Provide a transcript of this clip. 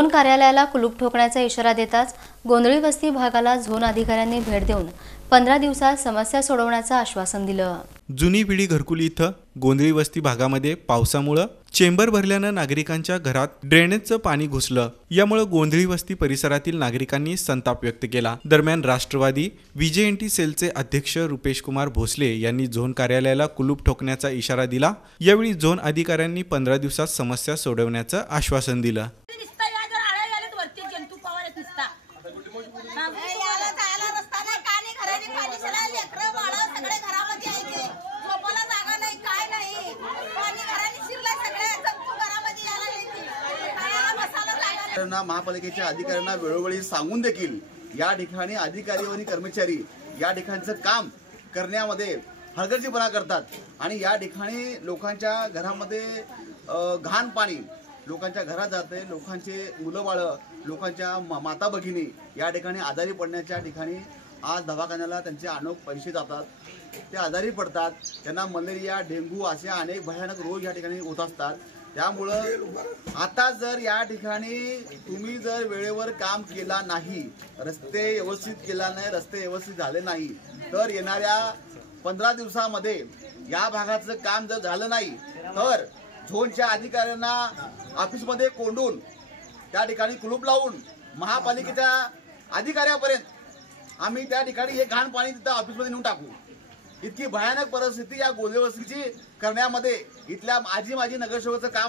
Zone कार्यालयाला कुलूप ठोकण्याचा इशारा देताच गोंधळी वस्ती भागाला झोन अधिकाऱ्यांनी भेट देऊन 15 दिवसात समस्या सोडवण्याचं आश्वासन दिलं। जुनी पिढी घरकुली इथं गोंधळी वस्ती भागामध्ये पावसामुळे चेंबर भरल्यानं नागरिकांच्या घरात ड्रेनेजचं पाणी घुसलं। यामुळे गोंधळी वस्ती परिसरातील नागरिकांनी संताप व्यक्त केला। दरम्यान राष्ट्रवादी VJNT सेलचे अध्यक्ष रुपेश कुमार भोसले यांनी झोन कार्यालयाला कुलूप ठोकण्याचा इशारा दिला। यावेळी झोन अधिकाऱ्यांनी 15 दिवसात समस्या सोडवण्याचं आश्वासन दिलं। महापालिकेच्या अधिकाऱ्यांना वेळोवेळी सांगून देखील या ठिकाणी अधिकारी आणि कर्मचारी या ठिकाणचं काम करण्यामध्ये हलगर्जीपणा करतात आणि या ठिकाणी लोकांच्या घरामध्ये घाण पाणी लोकांच्या घरात जाते। लोकांचे मुलं बाळं, लोकांच्या माता भगिनी या ठिकाणी आजारी पडण्याच्या ठिकाणी आज दवाखान्याला त्यांचे अनेक पैसे जातात, ते आजारी पडतात, त्यांना मलेरिया, डेंग्यू असे अनेक भयानक रोग या ठिकाणी होत असतात। त्यामुळं आता जर या ठिकाणी तुम्ही जर वेळेवर काम केला नाही, रस्ते व्यवस्थित केला नाही, रस्ते व्यवस्थित झाले नाही, तर येणाऱ्या 15 दिवसामध्ये या भागाचं काम जर झालं नाही तर झोनच्या अधिकाऱ्यांना ऑफिसमध्ये कोंडून त्या ठिकाणी कुलूप लावून महापालिकेच्या अधिकाऱ्यापर्यंत आम्ही त्या ठिकाणी हे घाण पाणी तिथं ऑफिसमध्ये नेऊन टाकू। इतकी भयानक परिस्थिती या गोंधळी वस्तीची करण्यामध्ये इथल्या माजी नगरसेवकाचं काम